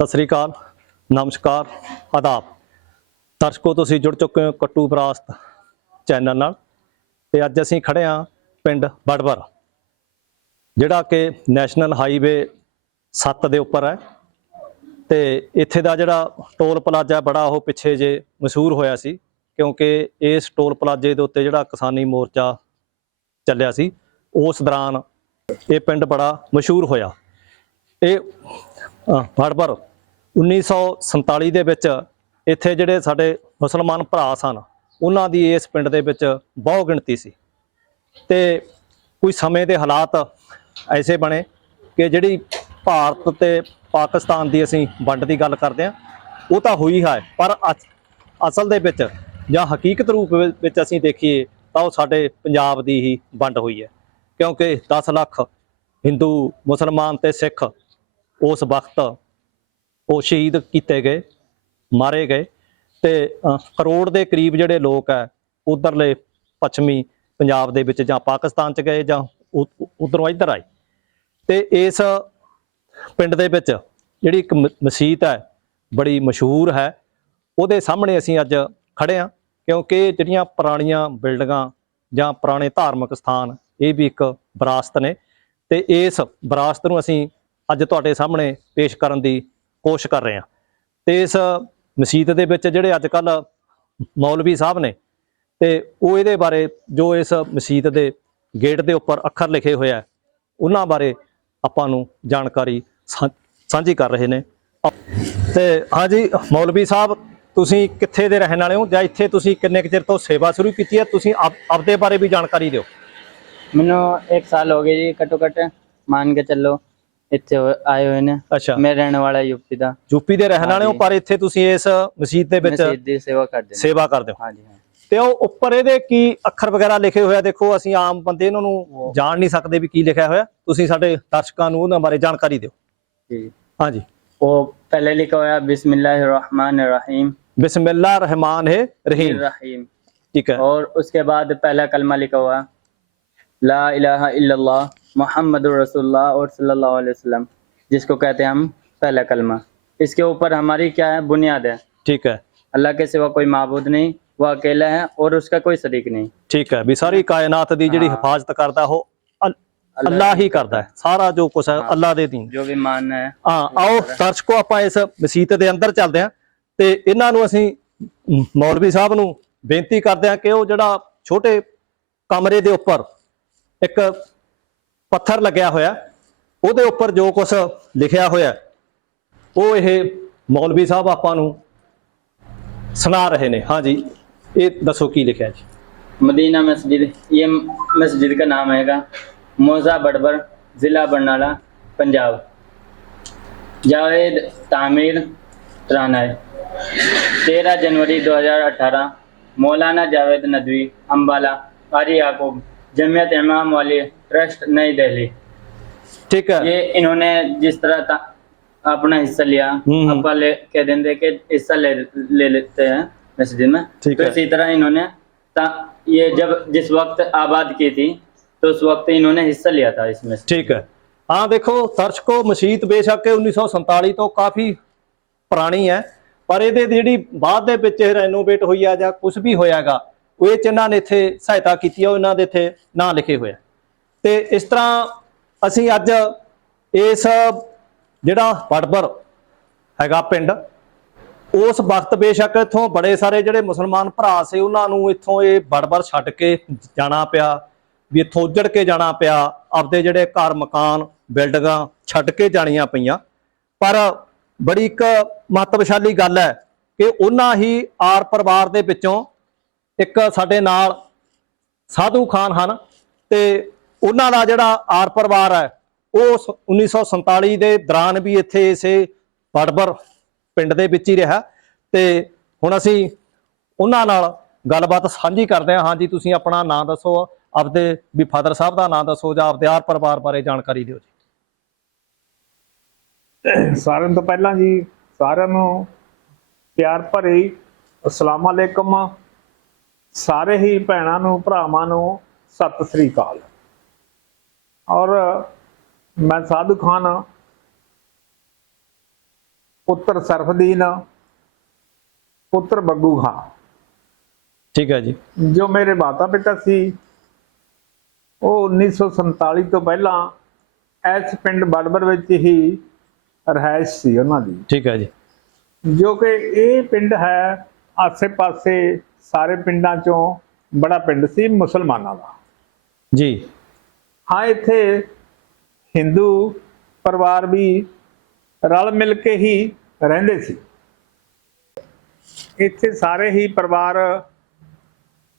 ਸਤਿ ਸ੍ਰੀ ਅਕਾਲ, ਨਮਸਕਾਰ, ਆਦਾਬ। ਦਰਸ਼ਕੋ, ਤੁਸੀਂ ਜੁੜ ਚੁੱਕੇ ਹੋ ਕੱਟੂ ਬਰਾਸਤ ਚੈਨਲ ਨਾਲ ਤੇ ਅੱਜ ਅਸੀਂ ਖੜੇ ਹਾਂ ਪਿੰਡ ਬੜਬਰ, ਜਿਹੜਾ ਕਿ ਨੈਸ਼ਨਲ ਹਾਈਵੇ 7 ਦੇ ਉੱਪਰ ਹੈ ਤੇ ਇੱਥੇ ਦਾ ਜਿਹੜਾ ਟੋਲ ਪਲਾਜ਼ਾ ਬੜਾ ਉਹ ਪਿੱਛੇ ਜੇ ਮਸ਼ਹੂਰ ਹੋਇਆ ਸੀ, ਕਿਉਂਕਿ ਇਸ ਟੋਲ ਪਲਾਜ਼ੇ ਦੇ ਉੱਤੇ ਜਿਹੜਾ ਕਿਸਾਨੀ ਮੋਰਚਾ ਚੱਲਿਆ ਸੀ, ਉਸ ਦੌਰਾਨ ਇਹ ਪਿੰਡ ਬੜਾ ਮਸ਼ਹੂਰ ਹੋਇਆ। ਇਹ ਬੜਬਰ 1947 ਦੇ ਵਿੱਚ ਇੱਥੇ ਜਿਹੜੇ ਸਾਡੇ ਮੁਸਲਮਾਨ ਭਰਾ ਸਨ, ਉਹਨਾਂ ਦੀ ਇਸ ਪਿੰਡ ਦੇ ਵਿੱਚ ਬਹੁ ਗਿਣਤੀ ਸੀ। ਤੇ ਕੋਈ ਸਮੇਂ ਦੇ ਹਾਲਾਤ ਐਸੇ ਬਣੇ ਕਿ ਜਿਹੜੀ ਭਾਰਤ ਤੇ ਪਾਕਿਸਤਾਨ ਦੀ ਅਸੀਂ ਵੰਡ ਦੀ ਗੱਲ ਕਰਦੇ ਹਾਂ, ਉਹ ਤਾਂ ਹੋਈ ਹੈ, ਪਰ ਅਸਲ ਦੇ ਵਿੱਚ ਜਾਂ ਹਕੀਕਤ ਰੂਪ ਵਿੱਚ ਅਸੀਂ ਦੇਖੀਏ ਤਾਂ ਉਹ ਸਾਡੇ ਪੰਜਾਬ ਦੀ ਹੀ ਵੰਡ ਹੋਈ ਹੈ। ਕਿਉਂਕਿ 10 ਲੱਖ ਹਿੰਦੂ, ਮੁਸਲਮਾਨ ਤੇ ਸਿੱਖ ਉਸ ਵਕਤ ਉਹ ਸ਼ਹੀਦ ਕੀਤੇ ਗਏ, ਮਾਰੇ ਗਏ ਤੇ ਕਰੋੜ ਦੇ ਕਰੀਬ ਜਿਹੜੇ ਲੋਕ ਹੈ, ਉਧਰਲੇ ਪੱਛਮੀ ਪੰਜਾਬ ਦੇ ਵਿੱਚ ਜਾਂ ਪਾਕਿਸਤਾਨ ਚ ਗਏ ਜਾਂ ਉਧਰੋਂ ਇੱਧਰ ਆਏ। ਤੇ ਇਸ ਪਿੰਡ ਦੇ ਵਿੱਚ ਜਿਹੜੀ ਇੱਕ ਮ- ਮਸਜਿਦ ਹੈ, ਬੜੀ ਮਸ਼ਹੂਰ ਹੈ, ਉਹਦੇ ਸਾਹਮਣੇ ਅਸੀਂ ਅੱਜ ਖੜੇ ਹਾਂ, ਕਿਉਂਕਿ ਜਿਹੜੀਆਂ ਪੁਰਾਣੀਆਂ ਬਿਲਡਿੰਗਾਂ ਜਾਂ ਪੁਰਾਣੇ ਧਾਰਮਿਕ ਸਥਾਨ, ਇਹ ਵੀ ਇੱਕ ਵਿਰਾਸਤ ਨੇ। ਤੇ ਇਸ ਵਿਰਾਸਤ ਨੂੰ ਅਸੀਂ ਅੱਜ ਤੁਹਾਡੇ ਸਾਹਮਣੇ ਪੇਸ਼ ਕਰਨ ਦੀ ਕੋਸ਼ਿਸ਼ ਕਰ ਰਹੇ ਹਾਂ। ਤੇ ਇਸ ਮਸਜਿਦ ਦੇ ਵਿੱਚ ਜਿਹੜੇ ਅੱਜ ਕੱਲ ਮੌਲਵੀ ਸਾਹਿਬ ਨੇ, ਤੇ ਉਹ ਇਹਦੇ ਬਾਰੇ ਜੋ ਇਸ ਮਸਜਿਦ ਦੇ ਗੇਟ ਦੇ ਉੱਪਰ ਅੱਖਰ ਲਿਖੇ ਹੋਏ ਆ, ਉਹਨਾਂ ਬਾਰੇ ਆਪਾਂ ਨੂੰ ਜਾਣਕਾਰੀ ਸਾਂ- ਸਾਂਝੀ ਕਰ ਰਹੇ ਨੇ। ਤੇ ਹਾਂਜੀ ਮੌਲਵੀ ਸਾਹਿਬ, ਤੁਸੀਂ ਕਿੱਥੇ ਦੇ ਰਹਿਣ ਵਾਲੇ ਹੋ? ਜਾਂ ਇੱਥੇ ਤੁਸੀਂ ਕਿੰਨੇ ਕੁ ਚਿਰ ਤੋਂ ਸੇਵਾ ਸ਼ੁਰੂ ਕੀਤੀ ਹੈ? ਤੁਸੀਂ ਆਪ- ਆਪਦੇ ਬਾਰੇ ਵੀ ਜਾਣਕਾਰੀ ਦਿਓ। ਮੈਨੂੰ 1 ਸਾਲ ਹੋ ਗਏ ਜੀ, ਘੱਟੋ ਘੱਟ ਮੰਨ ਕੇ ਚੱਲੋ। ਇੱਥੇ ਆਏ ਹੋਏ ਨੇ। ਮੈਂ ਰਹਿਣ ਵਾਲਾ ਯੂਪੀ ਦਾ। ਯੂਪੀ ਦੇ ਰਹਿਣ ਵਾਲੇ ਹੋ ਪਰ ਇੱਥੇ ਤੁਸੀਂ ਇਸ ਮਸਜਿਦ ਦੇ ਵਿੱਚ ਸੇਵਾ ਕਰਦੇ ਹੋ ਸੇਵਾ ਕਰਦੇ ਤੇ ਉਹ ਉੱਪਰ ਇਹਦੇ ਕੀ ਅੱਖਰ ਵਗੈਰਾ ਲਿਖੇ ਹੋਇਆ ਦੇਖੋ ਅਸੀਂ ਆਮ ਬੰਦੇ ਇਹਨਾਂ ਨੂੰ ਜਾਣ ਨਹੀਂ ਸਕਦੇ ਵੀ ਕੀ ਲਿਖਿਆ ਹੋਇਆ। ਤੁਸੀਂ ਸਾਡੇ ਦਰਸ਼ਕਾਂ ਨੂੰ ਉਹਨਾਂ ਬਾਰੇ ਜਾਣਕਾਰੀ ਦਿਓ। ਹਾਂਜੀ। ਉਹ ਪਹਿਲੇ ਲਿਖਿਆ ਹੋਇਆ ਬਿਸਮਿਲ੍ਲਾਹਿਰ ਰਹਿਮਾਨਿਰ ਰਹੀਮ ਬਿਸਮਿਲ੍ਲਾਹਿਰ ਰਹਿਮਾਨ ਹੈ ਰਹੀਮ। ਰਹੀਮ। ठीक है और उसके बाद पहला कलमा लिखा हुआ ला इलाहा इल्लल्लाह मोहम्मद रसूलुल्लाह और सल्लल्लाहु अलैहि वसल्लम जिसको कहते हैं हम पहला कलमा इसके ऊपर हमारी क्या है बुनियाद है ठीक है अल्लाह के सिवा कोई माबूद नहीं वो अकेला है और उसका कोई शरीक नहीं ਠੀਕ ਹੈ ਵੀ ਸਾਰੀ ਕਾਇਨਾਤ ਦੀ ਜਿਹੜੀ ਹਾਂ। ਹਿਫਾਜ਼ਤ ਕਰਦਾ ਉਹ ਅਲ- ਅੱਲਾ ਹੀ ਕਰਦਾ ਹੈ ਸਾਰਾ ਜੋ ਕੁਝ ਹੈ ਹਾਂ। ਅੱਲਾ ਦੇ ਦੀਨ जो भी मानना है ਹਾਂ ਆਓ ਦਰਸ਼ਕੋ ਆਪਾਂ ਇਸ ਮਸਜਿਦ ਦੇ ਅੰਦਰ ਚੱਲਦੇ ਹਾਂ ਤੇ ਇਹਨਾਂ ਨੂੰ ਅਸੀਂ ਮ, ਮੌਲਵੀ ਸਾਹਿਬ ਨੂੰ ਬੇਨਤੀ ਕਰਦੇ ਹਾਂ ਕਿ ਉਹ ਜਿਹੜਾ ਛੋਟੇ ਕਮਰੇ ਦੇ ਉੱਪਰ ਇੱਕ ਪੱਥਰ ਲੱਗਿਆ ਹੋਇਆ ਉਹਦੇ ਉੱਪਰ ਜੋ ਕੁਝ ਲਿਖਿਆ ਹੋਇਆ ਉਹ ਇਹ ਮੌਲਵੀ ਸਾਹਿਬ ਆਪਾਂ ਨੂੰ ਸੁਣਾ ਰਹੇ ਨੇ ਹਾਂਜੀ ਇਹ ਦੱਸੋ ਕੀ ਲਿਖਿਆ ਜੀ मदीना मस्जिद ये मस्जिद का नाम हैगा मोजा बड़बर ज़िला बरनाला पंजाब जावेद तामीर राना तेरह जनवरी 2018 मौलाना जावेद नदवी अम्बाला आरी याकूब जमियत इमाम वाली ट्रस्ट नई दिल्ली ਠੀਕ ਹੈ ये इन्होंने जिस तरह ता- अपना हिस्सा लिया हम्म। अपा ले कह देंगे कि हिस्सा ले ले लेते हैं मस्जिद में ठीक तो है। इसी तरह इन्होंने ता- ये जब जिस वक्त आबाद की थी तो उस वक्त इन्होंने हिस्सा लिया था इसमें से। ਠੀਕ ਹੈ ਹਾਂ ਦੇਖੋ ਦਰਸ਼ਕੋ ਮਸਜਿਦ ਬੇਸ਼ੱਕ ਇਹ 1947 ਤੋਂ ਕਾਫੀ ਪੁਰਾਣੀ ਹੈ ਪਰ ਇਹਦੇ ਜਿਹੜੀ ਬਾਅਦ ਦੇ ਵਿੱਚ ਇਹ ਰੈਨੋਵੇਟ ਹੋਈ ਆ ਜਾਂ ਕੁਝ ਵੀ ਹੋਇਆਗਾ ਉਹ ਇਹ ਚ ਇਹਨਾਂ ਨੇ ਇੱਥੇ ਸਹਾਇਤਾ ਕੀਤੀ ਆ ਉਹ ਇਹਨਾਂ ਦੇ ਇੱਥੇ ਨਾਂ ਲਿਖੇ ਹੋਏ ਆ ਤੇ ਇਸ ਤਰ੍ਹਾਂ ਅਸੀਂ ਅੱਜ ਇਸ ਜਿਹੜਾ ਵੜਬਰ ਹੈਗਾ ਪਿੰਡ, ਉਸ ਵਕਤ ਬੇਸ਼ੱਕ ਇੱਥੋਂ ਬੜੇ ਸਾਰੇ ਜਿਹੜੇ ਮੁਸਲਮਾਨ ਭਰਾ ਸੀ, ਉਹਨਾਂ ਨੂੰ ਇੱਥੋਂ ਇਹ ਵੜਬਰ ਛੱਡ ਕੇ ਜਾਣਾ ਪਿਆ, ਵੀ ਇੱਥੋਂ ਉੱਜੜ ਕੇ ਜਾਣਾ ਪਿਆ, ਆਪਦੇ ਜਿਹੜੇ ਘਰ ਮਕਾਨ, ਬਿਲਡਿੰਗਾਂ ਛੱਡ ਕੇ ਜਾਣੀਆਂ ਪਈਆਂ। ਪਰ ਬੜੀ ਇੱਕ ਮਹੱਤਵਸ਼ਾਲੀ ਗੱਲ ਹੈ ਕਿ ਉਹਨਾਂ ਹੀ ਆਰ ਪਰਿਵਾਰ ਦੇ ਵਿੱਚੋਂ ਇੱਕ ਸਾਡੇ ਨਾਲ ਸਾਧੂ ਖਾਨ ਹਨ ਤੇ ਉਹਨਾਂ ਦਾ ਜਿਹੜਾ ਆਰ ਪਰਿਵਾਰ ਹੈ, ਉਹ ਸ- 1947 ਦੇ ਦੌਰਾਨ ਵੀ ਇੱਥੇ ਇਸੇ ਬੜਬਰ ਪਿੰਡ ਦੇ ਵਿੱਚ ਹੀ ਰਿਹਾ। ਤੇ ਹੁਣ ਅਸੀਂ ਉਹਨਾਂ ਨਾਲ ਗੱਲਬਾਤ ਸਾਂਝੀ ਕਰਦੇ ਹਾਂ। ਹਾਂਜੀ, ਤੁਸੀਂ ਆਪਣਾ ਨਾਂ ਦੱਸੋ, ਆਪਦੇ ਵੀ ਫਾਦਰ ਸਾਹਿਬ ਦਾ ਨਾਂ ਦੱਸੋ ਜਾਂ ਆਪਦੇ ਆਰ ਪਰਿਵਾਰ ਬਾਰੇ ਜਾਣਕਾਰੀ ਦਿਓ ਜੀ। ਸਾਰਿਆਂ ਤੋਂ ਪਹਿਲਾਂ ਜੀ, ਸਾਰਿਆਂ ਨੂੰ ਪਿਆਰ ਭਰੀ ਅਸਲਾਮ ਅਲੈਕਮ। ਸਾਰੇ ਹੀ ਭੈਣਾਂ ਨੂੰ, ਭਰਾਵਾਂ ਨੂੰ ਸਤਿ ਸ੍ਰੀ ਅਕਾਲ। ਔਰ ਮੈਂ ਸਾਧੂ ਖਾਨ ਪੁੱਤਰ ਸਰਫਦੀਨ ਪੁੱਤਰ ਬੱਗੂ ਖਾਨ। ਠੀਕ ਹੈ ਜੀ। ਜੋ ਮੇਰੇ ਮਾਤਾ ਪਿਤਾ ਸੀ ਉਹ 1947 ਤੋਂ ਪਹਿਲਾਂ ਇਸ ਪਿੰਡ ਬਲਬਰ ਵਿੱਚ ਹੀ ਰਹਿائش ਸੀ ਉਹਨਾਂ ਦੀ। ਠੀਕ ਹੈ ਜੀ। ਜੋ ਕਿ ਇਹ ਪਿੰਡ ਹੈ ਆਸੇ-ਪਾਸੇ ਸਾਰੇ ਪਿੰਡਾਂ ਚੋਂ ਬੜਾ ਪਿੰਡ ਸੀ ਮੁਸਲਮਾਨਾਂ ਦਾ। ਜੀ। ਹਾਂ ਇੱਥੇ ਹਿੰਦੂ ਪਰਿਵਾਰ ਵੀ ਰਲ ਮਿਲ ਕੇ ਹੀ ਰਹਿੰਦੇ ਸੀ। ਇੱਥੇ ਸਾਰੇ ਹੀ ਪਰਿਵਾਰ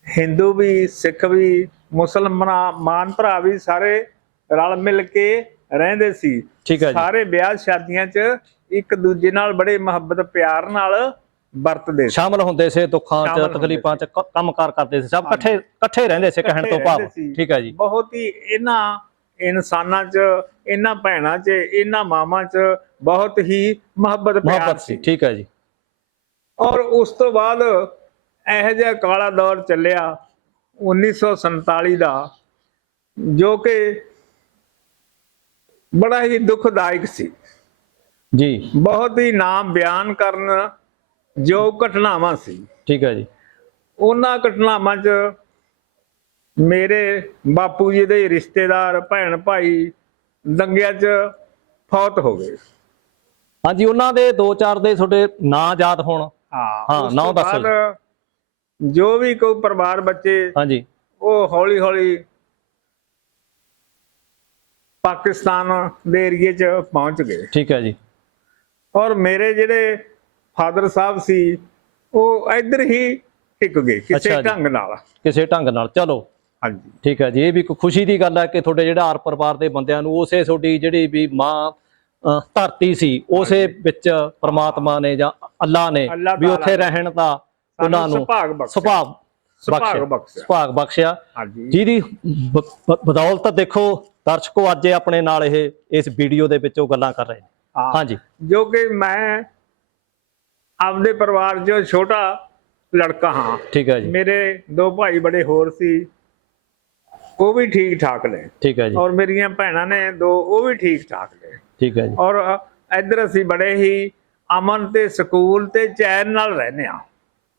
ਹਿੰਦੂ ਵੀ ਸਿੱਖ ਵੀ ਮੁਸਲਮਾਨ ਮਾਨ ਭਰਾ ਵੀ ਸਾਰੇ ਰਲ ਮਿਲ ਕੇ ਰਹਿੰਦੇ ਸੀ। ਠੀਕ ਹੈ ਜੀ। ਸਾਰੇ ਵਿਆਹ ਸ਼ਾਦੀਆਂ 'ਚ ਇੱਕ ਦੂਜੇ ਨਾਲ ਬੜੇ ਮੁਹੱਬਤ ਪਿਆਰ ਨਾਲ ਵਰਤਦੇ ਸੀ। ਸ਼ਾਮਲ ਹੁੰਦੇ ਸੀ ਦੁੱਖਾਂ 'ਚ ਤਕਲੀਫਾਂ 'ਚ ਕੰਮਕਾਰ ਕਰਦੇ ਸੀ। ਸਭ ਇਕੱਠੇ ਇਕੱਠੇ ਰਹਿੰਦੇ ਸੀ ਕਹਿਣ ਤੋਂ ਭਾਵ। ਠੀਕ ਹੈ ਜੀ। ਬਹੁਤ ਹੀ ਇਹਨਾਂ ਇਨਸਾਨਾਂ 'ਚ ਇਹਨਾਂ ਭੈਣਾਂ 'ਚ ਇਹਨਾਂ ਮਾਵਾਂ 'ਚ ਬਹੁਤ ਹੀ ਮੁਹੱਬਤ ਪਿਆਰ ਸੀ। ਠੀਕ ਹੈ ਜੀ। ਔਰ ਉਸ ਤੋਂ ਬਾਅਦ ਇਹੋ ਜਿਹਾ ਕਾਲਾ ਦੌਰ ਚੱਲਿਆ 1947 ਦਾ ਜੋ ਕਿ ਬੜਾ ਹੀ ਦੁਖਦਾਇਕ ਸੀ। ਜੀ। ਬਹੁਤ ਹੀ ਨਾਮ ਬਿਆਨ ਕਰਨ ਜੋ ਘਟਨਾਵਾਂ ਸੀ। ਠੀਕ ਹੈ ਜੀ। ਉਹਨਾਂ ਘਟਨਾਵਾਂ 'ਚ ਮੇਰੇ ਬਾਪੂ ਜੀ ਦੇ ਰਿਸ਼ਤੇਦਾਰ ਭੈਣ ਭਾਈ ਦੰਗਿਆਂ 'ਚ ਫੌਤ ਹੋ ਗਏ। ਹਾਂਜੀ ਉਹਨਾਂ ਦੇ ਦੋ ਚਾਰ ਦੇ ਤੁਹਾਡੇ ਨਾਂ ਯਾਦ ਹੋਣ। ਹਾਂ ਹਾਂ, ਨਾਂ ਦੱਸੋ ਜੋ। ਵੀ ਕੋਈ ਪਰਿਵਾਰ ਬੱਚੇ ਹਾਂਜੀ। ਉਹ ਹੌਲੀ ਹੌਲੀ ਪਾਕਿਸਤਾਨ ਦੇ ਏਰੀਏ 'ਚ ਪਹੁੰਚ ਗਏ। ਠੀਕ ਹੈ ਜੀ। ਔਰ ਮੇਰੇ ਜਿਹੜੇ ਫਾਦਰ ਸਾਹਿਬ ਸੀ ਉਹ ਇੱਧਰ ਹੀ ਟਿਕ ਗਏ ਕਿਸੇ। ਢੰਗ ਨਾਲ। ਕਿਸੇ ਢੰਗ ਨਾਲ ਚਲੋ। ਹਾਂਜੀ। ਠੀਕ ਹੈ ਜੀ ਇਹ ਵੀ ਇੱਕ ਖੁਸ਼ੀ ਦੀ ਗੱਲ ਹੈ ਕਿ ਤੁਹਾਡੇ ਜਿਹੜਾ ਆਰ ਪਰਿਵਾਰ ਦੇ ਬੰਦਿਆਂ ਨੂੰ ਉਸੇ ਤੁਹਾਡੀ ਜਿਹੜੀ ਵੀ ਮਾਂ ਧਰਤੀ ਸੀ ਉਸੇ ਵਿੱਚ ਪ੍ਰਮਾਤਮਾ ਨੇ ਜਾਂ ਅੱਲਾ ਨੇ ਵੀ ਉੱਥੇ ਰਹਿਣ ਦਾ ਉਹਨਾਂ ਨੂੰ ਸੁਭਾਗ ਬਖਸ਼ਿਆ। ਸੁਭਾਗ ਬਖਸ਼ਿਆ। ਸੁਭਾਗ ਜਿਹਦੀ ਬਦੌਲਤ ਦੇਖੋ ਦਰਸ਼ਕੋ ਅੱਜ ਆਪਣੇ ਨਾਲ ਇਹ ਇਸ ਵੀਡੀਓ ਦੇ ਵਿੱਚ ਉਹ ਗੱਲਾਂ ਕਰ ਰਹੇ ਨੇ। ਹਾਂਜੀ। ਜੋ ਕਿ ਮੈਂ ਆਪਦੇ ਪਰਿਵਾਰ 'ਚ ਛੋਟਾ ਲੜਕਾ ਹਾਂ। ਠੀਕ ਹੈ ਜੀ। ਮੇਰੇ ਦੋ ਭਾਈ ਬੜੇ ਹੋਰ ਸੀ। ਉਹ ਵੀ ਠੀਕ ਠਾਕ ਨੇ। ਠੀਕ ਹੈ ਜੀ। ਔਰ ਮੇਰੀਆਂ ਭੈਣਾਂ ਨੇ ਦੋ ਉਹ ਵੀ ਠੀਕ ਠਾਕ ਨੇ। ਠੀਕ ਹੈ ਜੀ। ਔਰ ਇੱਧਰ ਅਸੀਂ ਬੜੇ ਹੀ ਅਮਨ ਤੇ ਸਕੂਲ ਤੇ ਚੈਨ ਨਾਲ ਰਹਿੰਦੇ ਆ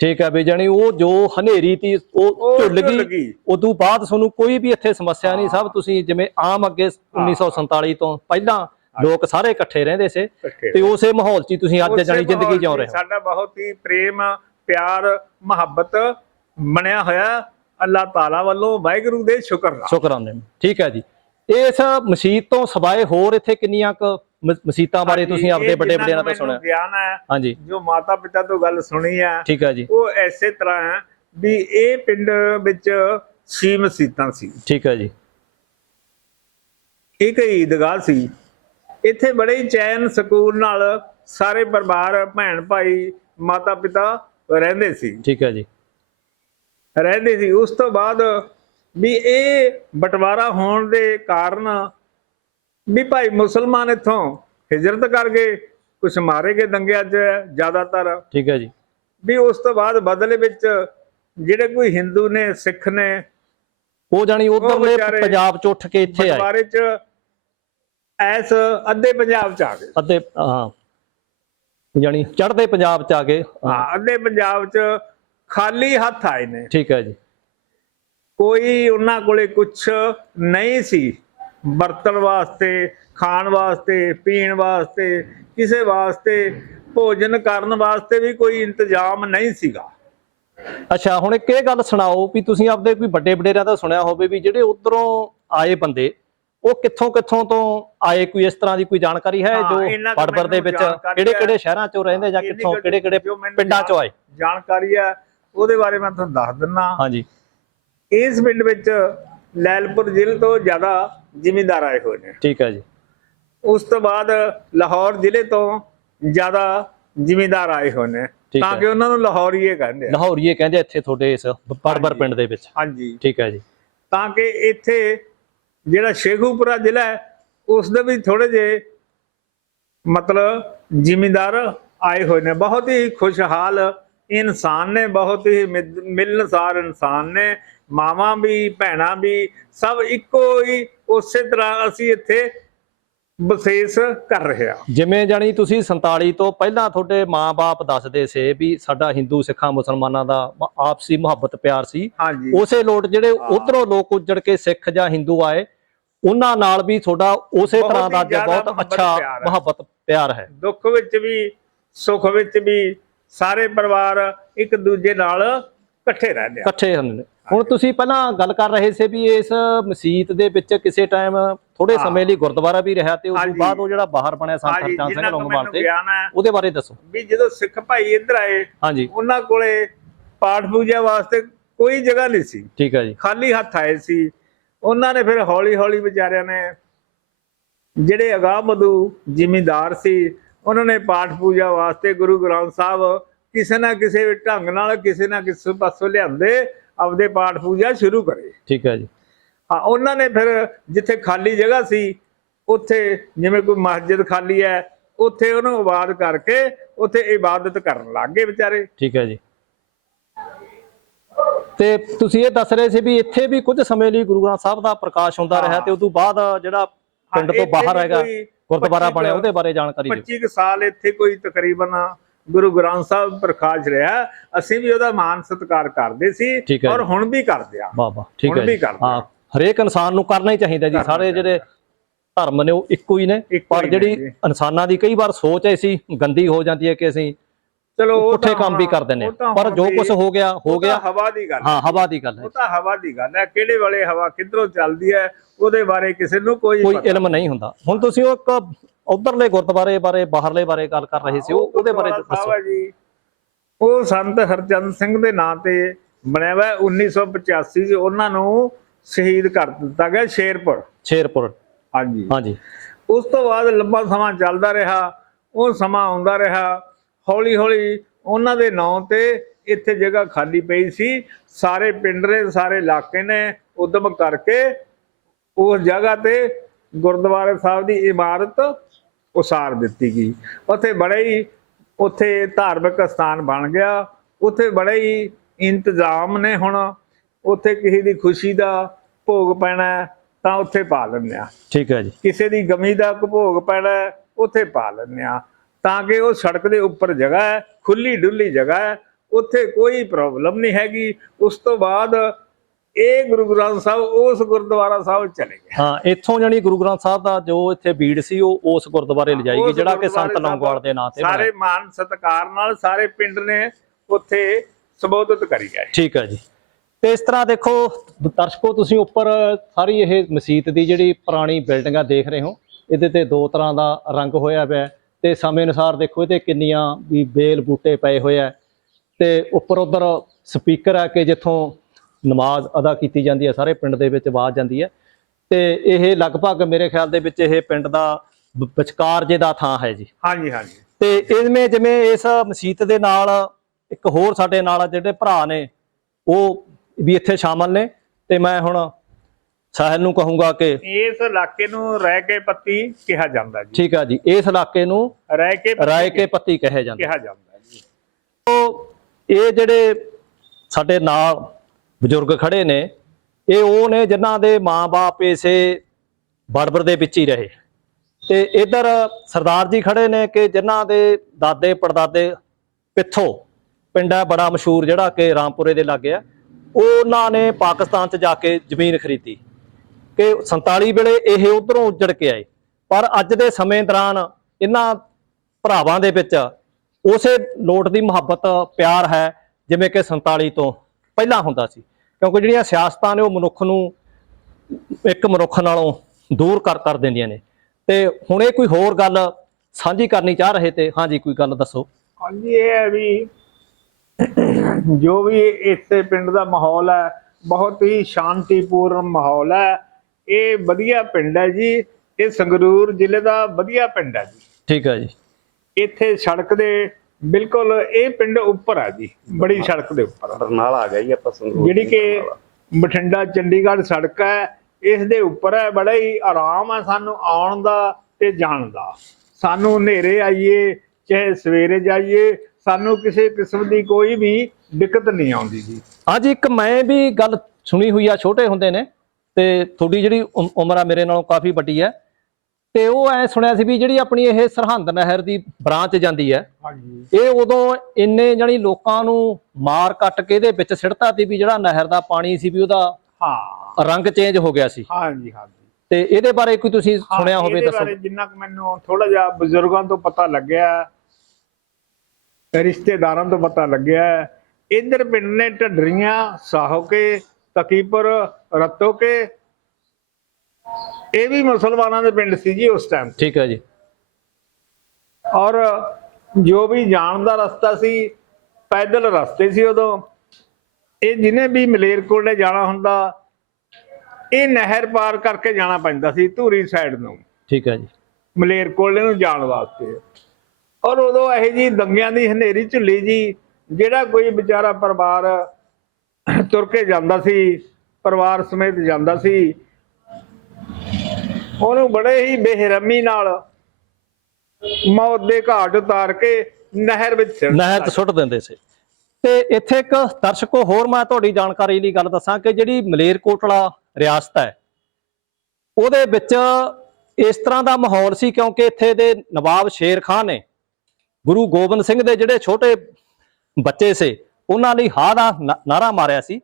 ਠੀਕ ਹੈ ਵੀ ਜਾਣੀ ਉਹ ਜੋ ਹਨੇਰੀ ਤੀ ਉਹ ਝੁੱਲ ਗਈ। ਉਦੋਂ ਬਾਅਦ ਤੁਹਾਨੂੰ ਕੋਈ ਵੀ ਇੱਥੇ ਸਮੱਸਿਆ ਨਹੀਂ। ਸਭ ਤੁਸੀਂ ਜਿਵੇਂ ਆਮ ਅੱਗੇ 1947 ਤੋਂ ਪਹਿਲਾਂ ਲੋਕ ਸਾਰੇ ਇਕੱਠੇ ਰਹਿੰਦੇ ਸੀ। ਤੇ ਉਸੇ ਮਾਹੌਲ 'ਚ ਤੁਸੀਂ ਅੱਜ ਜਾਣੀ ਜ਼ਿੰਦਗੀ ਜਿਉ ਰਹੇ ਹੋ। ਸਾਡਾ ਬਹੁਤ ਹੀ ਪ੍ਰੇਮ ਪਿਆਰ ਮੁਹੱਬਤ ਬਣਿਆ ਹੋਇਆ ਅੱਲਾਹ ਤਾਲਾ ਵੱਲੋਂ ਵਾਹਿਗੁਰੂ ਦੇ ਸ਼ੁਕਰ ਨਾਲ। ਸ਼ੁਕਰਾਨੇ ਠੀਕ ਹੈ ਜੀ। ਇਸ ਮਸਜਿਦ ਤੋਂ ਸਿਵਾਏ ਹੋਰ ਇੱਥੇ ਕਿੰਨੀਆਂ ਕੁ ਮ- ਮਸਜਿਦਾਂ ਬਾਰੇ ਤੁਸੀਂ ਆਪਦੇ ਵੱਡੇ ਜਿੰਨਾ ਵੱਡਿਆਂ ਤੋਂ ਸੁਣਿਆ। ਗਿਆਨ ਹੈ ਹਾਂਜੀ। ਜੋ ਮਾਤਾ ਪਿਤਾ ਤੋਂ ਗੱਲ ਸੁਣੀ ਹੈ ਠੀਕ ਹੈ ਜੀ। ਉਹ ਐਸੇ ਤਰ੍ਹਾਂ ਹੈ ਵੀ ਇਹ ਪਿੰਡ ਵਿੱਚ ਛੇ ਮਸੀਤਾਂ ਸੀ। ਠੀਕ ਹੈ ਜੀ। ਇੱਕ ਈਦਗਾਹ ਸੀ। ਇੱਥੇ ਬੜੇ ਹੀ ਚੈਨ ਸਕੂਨ ਨਾਲ ਸਾਰੇ ਪਰਿਵਾਰ ਭੈਣ ਭਾਈ ਮਾਤਾ ਪਿਤਾ ਰਹਿੰਦੇ ਸੀ। ਠੀਕ ਹੈ ਜੀ। ਰਹਿੰਦੇ ਸੀ। ਉਸ ਤੋਂ ਬਾਅਦ ਵੀ ਇਹ ਬਟਵਾਰਾ ਹੋਣ ਦੇ ਕਾਰਨ ਵੀ ਭਾਈ ਮੁਸਲਮਾਨ ਇੱਥੋਂ ਹਿਜਰਤ ਕਰ ਗਏ। ਕੁਝ ਮਾਰੇ ਗਏ ਦੰਗਿਆਂ 'ਚ ਜ਼ਿਆਦਾਤਰ। ਠੀਕ ਹੈ ਜੀ। ਵੀ ਉਸ ਤੋਂ ਬਾਅਦ ਬਦਲੇ ਵਿੱਚ ਜਿਹੜੇ ਕੋਈ ਹਿੰਦੂ ਨੇ ਸਿੱਖ ਨੇ ਉਹ ਜਾਣੀ ਉਧਰਲੇ ਪੰਜਾਬ 'ਚ ਉੱਠ ਕੇ ਇੱਥੇ ਆਏ। ਬਟਵਾਰੇ 'ਚ ਐਸ ਅੱਧੇ ਪੰਜਾਬ 'ਚ ਆ ਗਏ। ਅੱਧੇ ਹਾਂ। ਜਾਣੀ ਚੜ੍ਹਦੇ ਪੰਜਾਬ 'ਚ ਆ ਗਏ। ਹਾਂ, ਹਾਂ ਅੱਧੇ ਪੰਜਾਬ 'ਚ ਖਾਲੀ ਹੱਥ ਆਏ ਨੇ। ਠੀਕ ਹੈ ਜੀ। ਕੋਈ ਉਹਨਾਂ ਕੋਲੇ ਕੁਝ ਨਹੀਂ ਸੀ। ਵਰਤਣ ਵਾਸਤੇ ਖਾਣ ਵਾਸਤੇ ਪੀਣ ਵਾਸਤੇ ਕਿਸੇ ਵਾਸਤੇ ਭੋਜਨ ਕਰਨ ਵਾਸਤੇ ਵੀ ਕੋਈ ਇੰਤਜ਼ਾਮ ਨਹੀਂ ਸੀਗਾ। ਅੱਛਾ ਹੁਣ ਇੱਕ ਇਹ ਗੱਲ ਸੁਣਾਓ ਵੀ ਤੁਸੀਂ ਆਪਦੇ ਕੋਈ ਵੱਡੇ ਵਡੇਰਿਆਂ ਦਾ ਸੁਣਿਆ ਹੋਵੇ ਵੀ ਜਿਹੜੇ ਉਧਰੋਂ ਆਏ ਬੰਦੇ ਉਹ ਕਿੱਥੋਂ ਕਿੱਥੋਂ ਤੋਂ ਆਏ ਕੋਈ ਇਸ ਤਰ੍ਹਾਂ ਦੀ ਕੋਈ ਜਾਣਕਾਰੀ ਹੈ ਜੋ ਬੜਬੜ ਦੇ ਵਿੱਚ ਕਿਹੜੇ। ਕਿਹੜੇ ਸ਼ਹਿਰਾਂ ਚੋਂ ਰਹਿੰਦੇ ਜਾਂ ਕਿੱਥੋਂ ਕਿਹੜੇ ਕਿਹੜੇ ਪਿੰਡਾਂ ਚੋਂ ਆਏ? ਜਾਣਕਾਰੀ ਹੈ ਉਹਦੇ ਬਾਰੇ ਮੈਂ ਤੁਹਾਨੂੰ ਦੱਸ ਦਿੰਨਾ। ਹਾਂਜੀ। ਇਸ ਪਿੰਡ ਵਿੱਚ ਲੈਲਪੁਰ ਜ਼ਿਲ੍ਹੇ ਤੋਂ ਜ਼ਿਆਦਾ ਜ਼ਿਮੀਂਦਾਰ ਆਏ ਹੋਏ ਨੇ। ਠੀਕ ਹੈ ਜੀ। ਉਸ ਤੋਂ ਬਾਅਦ ਲਾਹੌਰ ਜ਼ਿਲ੍ਹੇ ਤੋਂ ਜ਼ਿਆਦਾ ਜ਼ਿਮੀਂਦਾਰ ਆਏ ਹੋਏ ਨੇ। ਤਾਂ। ਕਿ ਉਹਨਾਂ ਨੂੰ ਲਾਹੌਰੀਏ ਕਹਿੰਦੇ ਆ। ਲਾਹੌਰੀਏ ਕਹਿੰਦੇ ਇੱਥੇ ਤੁਹਾਡੇ ਇਸ ਹਾਂਜੀ। ਪਿੰਡ ਦੇ ਵਿੱਚ। ਹਾਂਜੀ। ਠੀਕ ਹੈ ਜੀ। ਤਾਂ ਕਿ ਇੱਥੇ ਜਿਹੜਾ ਸ਼ੇਖੂਪੁਰਾ ਜ਼ਿਲ੍ਹਾ ਹੈ, ਉਸ ਦੇ ਵੀ ਥੋੜੇ ਜੇ ਮਤਲਬ ਜ਼ਿਮੀਂਦਾਰ ਆਏ ਹੋਏ ਨੇ। ਬਹੁਤ ਹੀ ਖੁਸ਼ਹਾਲ ਇਨਸਾਨ ਨੇ, ਬਹੁਤ ਹੀ ਮਿਲ- ਮਿਲਨਸਾਰ ਇਨਸਾਨ ਨੇ। ਮਾਵਾਂ ਵੀ, ਭੈਣਾਂ ਵੀ, ਸਭ ਇੱਕੋ ਹੀ ਉਸੇ ਤਰ੍ਹਾਂ ਅਸੀਂ ਇੱਥੇ ਵਿਸ਼ੇਸ਼ ਕਰ ਰਿਹਾ। ਜਿਵੇਂ ਜਾਣੀ ਤੁਸੀਂ 47 ਤੋਂ ਪਹਿਲਾਂ ਤੁਹਾਡੇ ਮਾਪੇ ਦੱਸਦੇ ਸੀ ਵੀ ਸਾਡਾ ਹਿੰਦੂ ਸਿੱਖਾਂ ਮੁਸਲਮਾਨਾਂ ਦਾ ਆਪਸੀ ਮੁਹੱਬਤ ਪਿਆਰ ਸੀ। ਉਸੇ ਲੋਟ ਜਿਹੜੇ ਉਧਰੋਂ ਲੋਕ ਉੱਜੜ ਕੇ ਸਿੱਖ ਜਾਂ ਹਿੰਦੂ ਆਏ ਉਹਨਾਂ ਨਾਲ ਵੀ ਤੁਹਾਡਾ ਉਸੇ ਤਰ੍ਹਾਂ ਦਾ ਬਹੁਤ ਅੱਛਾ। ਮੁਹੱਬਤ ਪਿਆਰ ਹੈ। ਦੁੱਖ ਵਿੱਚ ਵੀ ਸੁੱਖ ਵਿੱਚ ਵੀ ਸਾਰੇ ਪਰਿਵਾਰ ਇੱਕ ਦੂਜੇ ਨਾਲ ਇਕੱਠੇ ਰਹਿੰਦੇ ਆ। ਇਕੱਠੇ ਹੁੰਦੇ ਨੇ। ਹੁਣ ਤੁਸੀਂ ਪਹਿਲਾਂ ਗੱਲ ਕਰ ਰਹੇ ਸੀ ਵੀ ਇਸ ਮਸਜਿਦ ਦੇ ਵਿੱਚ ਕਿਸੇ ਟਾਈਮ ਥੋੜੇ। ਸਮੇਂ ਲਈ ਗੁਰਦੁਆਰਾ ਵੀ ਰਿਹਾ ਤੇ ਉਸ ਤੋਂ। ਬਾਅਦ ਉਹ ਜਿਹੜਾ ਬਾਹਰ ਬਣਿਆ ਸੰਤ ਹਰਚੰਦ ਸਿੰਘ ਲੌਂਗੋਵਾਲ ਤੇ ਉਹਦੇ ਬਾਰੇ ਦੱਸੋ। ਵੀ ਜਦੋਂ ਸਿੱਖ ਭਾਈ ਇੱਧਰ ਆਏ ਹਾਂਜੀ। ਉਹਨਾਂ ਕੋਲੇ ਪਾਠ ਪੂਜਾ ਵਾਸਤੇ ਕੋਈ ਜਗ੍ਹਾ ਨਹੀਂ ਸੀ। ਠੀਕ ਹੈ ਜੀ। ਖਾਲੀ ਹੱਥ ਆਏ ਸੀ। ਉਹਨਾਂ ਨੇ ਫਿਰ ਹੌਲੀ ਹੌਲੀ ਵਿਚਾਰਿਆਂ ਨੇ ਜਿਹੜੇ ਅਗਾਹ ਮਧੂ ਜ਼ਿਮੀਂਦਾਰ ਸੀ ਉਹਨਾਂ ਨੇ ਪਾਠ ਪੂਜਾ ਵਾਸਤੇ ਗੁਰੂ ਗ੍ਰੰਥ ਸਾਹਿਬ ਕਿਸੇ ਨਾ ਕਿਸੇ ਢੰਗ ਨਾਲ ਕਿਸੇ ਨਾ ਕਿਸੇ ਪਾਸੋਂ ਲਿਆਂਦੇ। ਆਪਦੇ ਪਾਠ ਪੂਜਾ ਸ਼ੁਰੂ ਕਰੇ। ਠੀਕ ਹੈ ਜੀ। ਹਾਂ ਉਹਨਾਂ ਨੇ ਫਿਰ ਜਿੱਥੇ ਖਾਲੀ ਜਗ੍ਹਾ ਸੀ ਉੱਥੇ ਜਿਵੇਂ ਕੋਈ ਮਸਜਿਦ ਖਾਲੀ ਹੈ ਉੱਥੇ ਉਹਨੂੰ ਆਬਾਦ ਕਰਕੇ ਉੱਥੇ ਇਬਾਦਤ ਕਰਨ ਲੱਗ ਵਿਚਾਰੇ। ਠੀਕ ਹੈ ਜੀ। ਤੇ ਤੁਸੀਂ ਇਹ ਦੱਸ ਰਹੇ ਸੀ ਵੀ ਇੱਥੇ ਵੀ ਕੁਝ ਸਮੇਂ ਲਈ ਗੁਰੂ ਗ੍ਰੰਥ ਸਾਹਿਬ ਦਾ ਪ੍ਰਕਾਸ਼ ਹੁੰਦਾ ਰਿਹਾ। ਤੇ ਉਸ ਤੋਂ ਬਾਅਦ ਜਿਹੜਾ ਪਿੰਡ ਤੋਂ ਬਾਹਰ ਹੈਗਾ ਗੁਰਦੁਆਰਾ 25 ਬਣਿਆ ਉਹਦੇ ਬਾਰੇ ਜਾਣਕਾਰੀ ਦਿਓ। 25 ਕੁ ਸਾਲ ਇੱਥੇ ਕੋਈ ਤਕਰੀਬਨ ਗੁਰੂ ਗ੍ਰੰਥ ਸਾਹਿਬ ਪ੍ਰਕਾਸ਼ ਰਿਹਾ ਅਸੀਂ ਵੀ ਉਹਦਾ ਮਾਨ ਸਤਿਕਾਰ ਕਰਦੇ ਸੀ ਔਰ। ਹੁਣ ਵੀ ਕਰਦੇ ਆ ਵਾਹ ਵਾਹ ਠੀਕ ਹੈ ਕਰਦੇ ਹਾਂ। ਹਰੇਕ ਇਨਸਾਨ ਨੂੰ ਕਰਨਾ ਹੀ ਚਾਹੀਦਾ ਜੀ। ਸਾਰੇ ਜਿਹੜੇ ਧਰਮ ਨੇ ਉਹ ਇੱਕੋ ਹੀ ਨੇ। ਪਰ ਨੇ ਜਿਹੜੀ। ਇਨਸਾਨਾਂ ਦੀ ਕਈ ਵਾਰ ਸੋਚ ਐਸੀ ਗੰਦੀ ਹੋ ਜਾਂਦੀ ਹੈ ਕਿ ਅਸੀਂ ਚਲੋ ਤਾਂ ਕੰਮ ਵੀ ਹੁਣ- ਕਰ ਦਿੰਦੇ ਉਹ ਹਾਂ ਤਾਂ ਪਰ ਜੋ ਕੁਝ ਹੋ ਗਿਆ ਹੋ ਗਿਆ। ਹਵਾ ਦੀ ਗੱਲ ਹਾਂ ਹਵਾ ਦੀ ਗੱਲ ਹੈ। ਉਹ ਤਾਂ ਹਵਾ ਦੀ ਗੱਲ ਹੈ। ਕਿਹੜੇ ਵੇਲੇ ਹਵਾ ਕਿੱਧਰੋਂ ਚੱਲਦੀ ਹੈ ਉਹਦੇ ਬਾਰੇ ਕਿਸੇ ਨੂੰ ਕੋਈ ਕੋਈ ਇਲਮ ਨਹੀਂ ਹੁੰਦਾ। ਹੁਣ ਤੁਸੀਂ ਉਹ ਇੱਕ ਉਧਰਲੇ ਗੁਰਦੁਆਰੇ ਬਾਰੇ ਬਾਹਰਲੇ ਬਾਰੇ ਗੱਲ ਕਰ ਰਹੇ ਸੀ ਉਹ ਉਹਦੇ ਬਾਰੇ ਦੱਸੋ। ਜੀ। ਉਹ ਸੰਤ ਹਰਚੰਦ ਸਿੰਘ ਦੇ ਨਾਂ ਤੇ ਬਣਿਆ ਹੋਇਆ ਹੈ। 1985 ਚ ਉਹਨਾਂ ਨੂੰ ਸ਼ਹੀਦ ਕਰ ਦਿੱਤਾ ਗਿਆ ਸ਼ੇਰਪੁਰ। ਸ਼ੇਰਪੁਰ। ਹਾਂਜੀ। ਹਾਂਜੀ। ਉਸ ਤੋਂ ਬਾਅਦ ਲੰਬਾ ਸਮਾਂ ਚੱਲਦਾ ਰਿਹਾ ਉਹ ਸਮਾਂ ਆਉਂਦਾ ਰਿਹਾ। ਹੌਲੀ ਹੌਲੀ ਉਹਨਾਂ ਦੇ ਨਾਂ ਤੇ ਇੱਥੇ ਜਗ੍ਹਾ ਖਾਲੀ ਪਈ ਸੀ। ਸਾਰੇ ਪਿੰਡ ਨੇ ਸਾਰੇ ਇਲਾਕੇ ਨੇ ਉਦਮ ਕਰਕੇ ਉਸ ਜਗ੍ਹਾ ਤੇ ਗੁਰਦੁਆਰੇ ਸਾਹਿਬ ਦੀ ਇਮਾਰਤ ਉਸਾਰ ਦਿੱਤੀ ਗਈ। ਉੱਥੇ ਬੜੇ ਹੀ ਉੱਥੇ ਧਾਰਮਿਕ ਸਥਾਨ ਬਣ ਗਿਆ। ਉੱਥੇ ਬੜੇ ਹੀ ਇੰਤਜ਼ਾਮ ਨੇ ਹੁਣ। ਉੱਥੇ ਕਿਸੇ ਦੀ ਖੁਸ਼ੀ ਦਾ ਭੋਗ ਪੈਣਾ ਤਾਂ ਉੱਥੇ ਪਾ ਲੈਂਦੇ ਆ ਠੀਕ ਹੈ ਜੀ। ਕਿਸੇ ਦੀ ਗਮੀ ਦਾ ਭੋਗ ਪੈਣਾ ਉੱਥੇ ਪਾ ਲੈਂਦੇ ਆ ਤਾਂ ਕਿ ਉਹ ਸੜਕ ਦੇ ਉੱਪਰ ਜਗ੍ਹਾ ਹੈ ਖੁੱਲੀ ਡੁੱਲੀ ਜਗ੍ਹਾ ਹੈ। ਉੱਥੇ ਕੋਈ ਪ੍ਰੋਬਲਮ ਨਹੀਂ ਹੈਗੀ। ਉਸ ਤੋਂ ਬਾਅਦ ਇਹ ਗੁਰੂ ਗ੍ਰੰਥ ਸਾਹਿਬ ਉਸ ਗੁਰਦੁਆਰਾ ਸਾਹਿਬ ਚਲੇ ਗਏ। ਹਾਂ ਇੱਥੋਂ ਜਾਨੀ ਗੁਰੂ ਗ੍ਰੰਥ ਸਾਹਿਬ ਦਾ ਜੋ ਇੱਥੇ ਬੀੜ ਸੀ ਉਹ ਉਸ ਗੁਰਦੁਆਰੇ ਲਿਜਾਈ ਗਈ ਜਿਹੜਾ ਕਿ ਸੰਤ ਲੌਂਗੋਵਾਲ ਦੇ ਨਾਂ ਤੇ ਸਾਰੇ ਮਾਨ ਸਤਕਾਰ ਨਾਲ ਸਾਰੇ ਪਿੰਡ ਨੇ ਉੱਥੇ ਸੰਬੋਧਿਤ ਕਰੀ ਗਏ ਠੀਕ ਹੈ ਜੀ। ਤੇ ਇਸ ਤਰ੍ਹਾਂ ਦੇਖੋ ਦਰਸ਼ਕੋ ਤੁਸੀਂ ਉੱਪਰ ਸਾਰੀ ਇਹ ਮਸਜਿਦ ਦੀ ਜਿਹੜੀ ਪੁਰਾਣੀ ਬਿਲਡਿੰਗਾਂ ਦੇਖ ਰਹੇ ਹੋ ਇਹਦੇ ਤੇ ਦੋ ਤਰ੍ਹਾਂ ਦਾ ਰੰਗ ਹੋਇਆ ਪਿਆ ਤੇ ਸਮੇਂ ਅਨੁਸਾਰ ਦੇਖੋ ਇਹਦੇ ਕਿੰਨੀਆਂ ਵੀ ਬੇਲ ਬੂਟੇ ਪਏ ਹੋਏ ਆ ਤੇ ਉੱਪਰ ਉਧਰ ਸਪੀਕਰ ਆ ਕਿ ਜਿੱਥੋਂ ਨਮਾਜ਼ ਅਦਾ ਕੀਤੀ ਜਾਂਦੀ ਹੈ ਸਾਰੇ ਪਿੰਡ ਦੇ ਵਿੱਚ ਆਵਾਜ਼ ਜਾਂਦੀ ਹੈ। ਤੇ ਇਹ ਲਗਭਗ ਮੇਰੇ ਖਿਆਲ ਦੇ ਵਿੱਚ ਇਹ ਪਿੰਡ ਦਾ ਵਿਚਕਾਰ ਜੇ ਦਾ ਥਾਂ ਹੈ ਜੀ। ਹਾਂਜੀ ਹਾਂਜੀ। ਤੇ ਇਹਵੇਂ ਜਿਵੇਂ ਇਸ ਮਸਜਿਦ ਦੇ ਨਾਲ ਇੱਕ ਹੋਰ ਸਾਡੇ ਨਾਲ ਜਿਹੜੇ ਭਰਾ ਨੇ ਉਹ ਵੀ ਇੱਥੇ ਸ਼ਾਮਲ ਨੇ। ਤੇ ਮੈਂ ਹੁਣ ਸਾਹਿਲ ਨੂੰ ਕਹੂੰਗਾ ਕਿ ਇਸ ਇਲਾਕੇ ਨੂੰ ਰਹਿ ਕੇ ਪੱਤੀ ਕਿਹਾ ਜਾਂਦਾ ਜੀ। ਠੀਕ ਆ ਜੀ ਇਸ ਇਲਾਕੇ ਨੂੰ ਰਹਿ ਕੇ ਰਾਏ ਕੇ ਪੱਤੀ ਕਹੇ ਜਾਂਦੇ। ਕਿਹਾ ਜਾਂਦਾ ਜੀ। ਇਹ ਜਿਹੜੇ ਸਾਡੇ ਨਾਲ ਬਜ਼ੁਰਗ ਖੜੇ ਨੇ, ਇਹ ਉਹ ਨੇ ਜਿਨ੍ਹਾਂ ਦੇ ਮਾਂ-ਬਾਪ ਇਸੇ ਬੜਬੜ ਦੇ ਵਿੱਚ ਹੀ ਰਹੇ। ਤੇ ਇਧਰ ਸਰਦਾਰ ਜੀ ਖੜੇ ਨੇ ਕਿ ਜਿਨ੍ਹਾਂ ਦੇ ਦਾਦੇ, ਪੜਦਾਦੇ ਪਿੱਥੋਂ ਪਿੰਡ ਹੈ, ਬੜਾ ਮਸ਼ਹੂਰ ਜਿਹੜਾ ਕਿ ਰਾਮਪੁਰੇ ਦੇ ਲਾਗੇ ਆ। ਉਹਨਾਂ ਨੇ ਪਾਕਿਸਤਾਨ 'ਚ ਜਾ ਕੇ ਜ਼ਮੀਨ ਖਰੀਦੀ ਕਿ 47 ਵੇਲੇ ਇਹ ਉਧਰੋਂ ਉੱਜੜ ਕੇ ਆਏ। ਪਰ ਅੱਜ ਦੇ ਸਮੇਂ ਦੌਰਾਨ ਇਹਨਾਂ ਭਰਾਵਾਂ ਦੇ ਵਿੱਚ ਉਸੇ ਲੋਟ ਦੀ ਮੁਹੱਬਤ, ਪਿਆਰ ਹੈ, ਜਿਵੇਂ ਕਿ 47 ਤੋਂ ਪਹਿਲਾਂ ਹੁੰਦਾ ਸੀ। ਕਿਉਂਕਿ ਜਿਹੜੀਆਂ ਸਿਆਸਤਾਂ ਨੇ ਉਹ ਮਨੁੱਖ ਨੂੰ ਇੱਕ ਮਨੁੱਖ ਨਾਲੋਂ ਦੂਰ ਕਰ ਕਰ ਦਿੰਦੀਆਂ ਨੇ। ਤੇ ਹੁਣ ਇਹ ਕੋਈ ਹੋਰ ਗੱਲ ਸਾਂਝੀ ਕਰਨੀ ਚਾਹ ਰਹੇ ਤੇ ਹਾਂਜੀ ਕੋਈ ਗੱਲ ਦੱਸੋ। ਹਾਂਜੀ ਇਹ ਹੈ ਵੀ ਜੋ ਵੀ ਇਸੇ ਪਿੰਡ ਦਾ ਮਾਹੌਲ ਹੈ ਬਹੁਤ ਹੀ ਸ਼ਾਂਤੀਪੂਰਨ ਮਾਹੌਲ ਹੈ। ਇਹ ਵਧੀਆ ਪਿੰਡ ਹੈ ਜੀ ਇਹ ਸੰਗਰੂਰ ਜ਼ਿਲ੍ਹੇ ਦਾ ਵਧੀਆ ਪਿੰਡ ਹੈ ਜੀ। ਠੀਕ ਹੈ ਜੀ। ਇੱਥੇ ਸੜਕ ਦੇ ਬਿਲਕੁਲ ਇਹ ਪਿੰਡ ਉੱਪਰ ਹੈ ਜੀ ਬੜੀ ਸੜਕ ਦੇ ਉੱਪਰ। ਬਰਨਾਲਾ ਆ ਗਿਆ ਜੀ ਆਪਾਂ ਸੰਗਰੂਰ ਜਿਹੜੀ ਕਿ ਬਠਿੰਡਾ ਚੰਡੀਗੜ੍ਹ ਸੜਕ ਹੈ ਇਸ ਦੇ ਉੱਪਰ ਹੈ ਬੜਾ ਹੀ ਆਰਾਮ ਹੈ ਸਾਨੂੰ ਆਉਣ ਦਾ ਤੇ ਜਾਣ ਦਾ। ਸਾਨੂੰ ਹਨੇਰੇ ਆਈਏ ਚਾਹੇ ਸਵੇਰੇ ਜਾਈਏ ਸਾਨੂੰ ਕਿਸੇ ਕਿਸਮ ਦੀ ਕੋਈ ਵੀ ਦਿੱਕਤ ਨਹੀਂ ਆਉਂਦੀ ਜੀ। ਅੱਜ ਇੱਕ ਮੈਂ ਵੀ ਗੱਲ ਸੁਣੀ ਹੋਈ ਆ ਛੋਟੇ ਹੁੰਦੇ ਨੇ ਤੇ ਤੁਹਾਡੀ ਜਿਹੜੀ ਉਮ- ਉਮਰ ਆ ਮੇਰੇ ਨਾਲੋਂ ਕਾਫੀ ਵੱਡੀ ਹੈ। ਤੇ ਉਹ ਐ ਸੁਣਿਆ ਸੀ ਵੀ ਜਿਹੜੀ ਆਪਣੀ ਇਹ ਸਰਹੰਦ ਨਹਿਰ ਦੀ ਬ੍ਰਾਂਚ ਜਾਂਦੀ ਹੈ ਹਾਂਜੀ। ਇਹ ਉਦੋਂ ਇੰਨੇ ਜਾਨੀ ਲੋਕਾਂ ਨੂੰ ਮਾਰ ਕੱਟ ਕੇ ਇਹਦੇ ਵਿੱਚ ਸਿੱਟਤਾ ਸੀ ਵੀ ਜਿਹੜਾ ਨਹਿਰ ਦਾ ਪਾਣੀ ਸੀ ਵੀ ਉਹਦਾ ਹਾਂ। ਰੰਗ ਚੇਂਜ ਹੋ ਗਿਆ ਸੀ। ਹਾਂਜੀ ਹਾਂਜੀ। ਤੇ ਇਹਦੇ ਬਾਰੇ ਕੋਈ ਤੁਸੀਂ ਸੁਣਿਆ ਹੋਵੇ ਦੱਸੋ। ਜਿੰਨਾ ਕੁ ਮੈਨੂੰ ਥੋੜਾ ਜਿਹਾ ਬਜ਼ੁਰਗਾਂ ਤੋਂ ਪਤਾ ਲੱਗਿਆ ਰਿਸ਼ਤੇਦਾਰਾਂ ਤੋਂ ਪਤਾ ਲੱਗਿਆ ਇਧਰ ਪਿੰਡ ਨੇ ਢੱਡਰੀਆਂ ਸਾਹੋਕੇ ਤਕੀਪੁਰ ਰਤੋਕੇ ਇਹ ਵੀ ਮੁਸਲਮਾਨਾਂ ਦੇ ਪਿੰਡ ਸੀ ਜੀ ਉਸ ਟਾਈਮ ਠੀਕ ਹੈ ਜੀ। ਔਰ ਜੋ ਵੀ ਜਾਣ ਦਾ ਰਸਤਾ ਸੀ ਪੈਦਲ ਰਸਤੇ ਸੀ ਉਦੋਂ ਇਹ ਜਿਹਨੇ ਵੀ ਮਲੇਰਕੋਟਲੇ ਜਾਣਾ ਹੁੰਦਾ ਇਹ ਨਹਿਰ ਪਾਰ ਕਰਕੇ ਜਾਣਾ ਪੈਂਦਾ ਸੀ ਧੂਰੀ ਸਾਈਡ ਨੂੰ। ਠੀਕ ਹੈ ਜੀ। ਮਲੇਰਕੋਟਲੇ ਨੂੰ ਜਾਣ ਵਾਸਤੇ। ਔਰ ਉਦੋਂ ਇਹ ਜੀ ਦੰਗਿਆਂ ਦੀ ਹਨੇਰੀ ਝੁੱਲੀ ਜੀ ਜਿਹੜਾ ਕੋਈ ਵਿਚਾਰਾ ਪਰਿਵਾਰ ਤੁਰ ਕੇ ਜਾਂਦਾ ਸੀ ਪਰਿਵਾਰ ਸਮੇਤ ਜਾਂਦਾ ਸੀ ਉਹਨੂੰ ਬੜੇ ਹੀ ਬੇਰਹਿਮੀ ਨਾਲ ਮੌਤ ਦੇ ਘਾਟ ਉਤਾਰ ਕੇ ਨਹਿਰ ਵਿੱਚ ਸਿੱਟ ਨਹਿਰ 'ਚ ਸੁੱਟ ਦਿੰਦੇ ਸੀ। ਤੇ ਇੱਥੇ ਇੱਕ ਦਰਸ਼ਕੋ ਹੋਰ ਮੈਂ ਤੁਹਾਡੀ ਜਾਣਕਾਰੀ ਲਈ ਗੱਲ ਦੱਸਾਂ ਕਿ ਜਿਹੜੀ ਮਲੇਰਕੋਟਲਾ ਰਿਆਸਤ ਹੈ ਉਹਦੇ ਵਿੱਚ ਇਸ ਤਰ੍ਹਾਂ ਦਾ ਮਾਹੌਲ ਸੀ ਕਿਉਂਕਿ ਇੱਥੇ ਦੇ ਨਵਾਬ ਸ਼ੇਰ ਖਾਨ ਨੇ ਗੁਰੂ ਗੋਬਿੰਦ ਸਿੰਘ ਦੇ ਜਿਹੜੇ ਛੋਟੇ ਬੱਚੇ ਸੀ ਉਹਨਾਂ ਲਈ ਹਾਂ ਦਾ ਨਾ- ਨਾਅਰਾ ਮਾਰਿਆ ਸੀ।